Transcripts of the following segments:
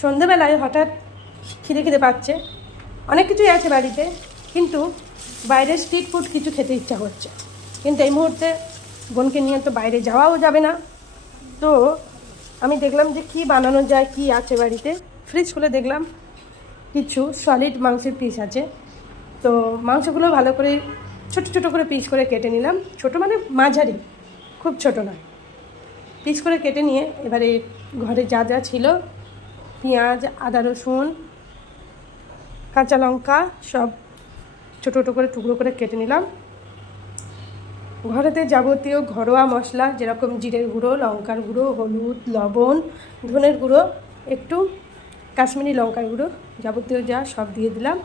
সন্ধেবেলায় হঠাৎ খিদে পাচ্ছে, অনেক কিছুই আছে বাড়িতে, কিন্তু বাইরের স্ট্রিট ফুড কিছু খেতে ইচ্ছা করছে। কিন্তু এই মুহূর্তে বোনকে নিয়ে তো বাইরে যাওয়াও যাবে না। তো আমি দেখলাম যে কি বানানো যায়, কি আছে বাড়িতে। ফ্রিজ খুলে দেখলাম কিছু সলিড মাংসের পিস আছে। তো মাংসগুলো ভালো করে ছোট ছোট করে পিস করে কেটে নিলাম। ছোট মানে মাঝারি, খুব ছোট নয়। পিস করে কেটে নিয়ে এবারে ঘরে যা যা ছিল, পেঁয়াজ, আদা, রসুন, কাঁচা লঙ্কা সব ছোটো ছোটো করে টুকরো করে কেটে নিলাম। ঘরেতে যাবতীয় ঘরোয়া মশলা যেরকম জিরের গুঁড়ো, লঙ্কার গুঁড়ো, হলুদ, লবণ, ধনের গুঁড়ো, একটু কাশ্মীরি লঙ্কার গুঁড়ো, যাবতীয় যা সব দিয়ে দিলাম।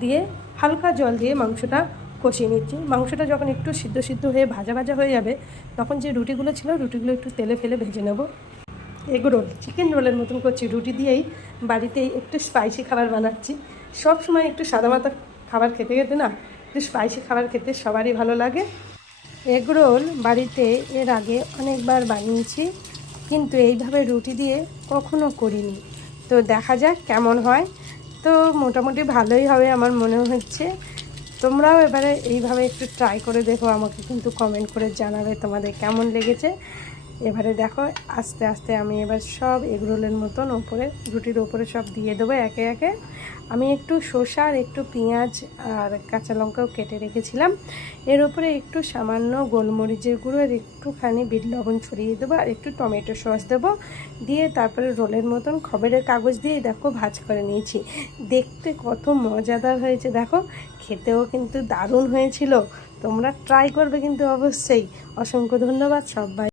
দিয়ে হালকা জল দিয়ে মাংসটা কষিয়ে নিচ্ছি। মাংসটা যখন একটু সিদ্ধ হয়ে ভাজা ভাজা হয়ে যাবে, তখন যে রুটিগুলো ছিল রুটিগুলো একটু তেলে ফেলে ভেজে নেব। এগ রোল, চিকেন রোলের মতন করছি। রুটি দিয়েই বাড়িতেই একটু স্পাইসি খাবার বানাচ্ছি। সব সময় একটু সাদামাটা খাবার খেতে খেতে না, একটু স্পাইসি খাবার খেতে সবারই ভালো লাগে। এগ রোল বাড়িতে এর আগে অনেকবার বানিয়েছি, কিন্তু এইভাবে রুটি দিয়ে কখনো করিনি। তো দেখা যাক কেমন হয়। তো মোটামুটি ভালোই হবে আমার মনে হচ্ছে। তোমরাও এবারে এইভাবে একটু ট্রাই করে দেখো, আমাকে কিন্তু কমেন্ট করে জানাবে তোমাদের কেমন লেগেছে। এবারে দেখো আস্তে আস্তে আমি এবার সব এগরোলের মতন ওপরে, রুটির ওপরে সব দিয়ে দেবো একে একে। আমি একটু শসা আর একটু পেঁয়াজ আর কাঁচা লঙ্কাও কেটে রেখেছিলাম। এর উপরে একটু সামান্য গোলমরিচের গুঁড়ো আর একটুখানি বিট লবণ ছড়িয়ে দেবো, আর একটু টমেটো সস দেবো। দিয়ে তারপরে রোলের মতন খবরের কাগজ দিয়ে দেখো ভাজ করে নিয়েছি। দেখতে কত মজাদার হয়েছে দেখো, খেতেও কিন্তু দারুণ হয়েছিল। তোমরা ট্রাই করবে কিন্তু অবশ্যই। অসংখ্য ধন্যবাদ সবাই।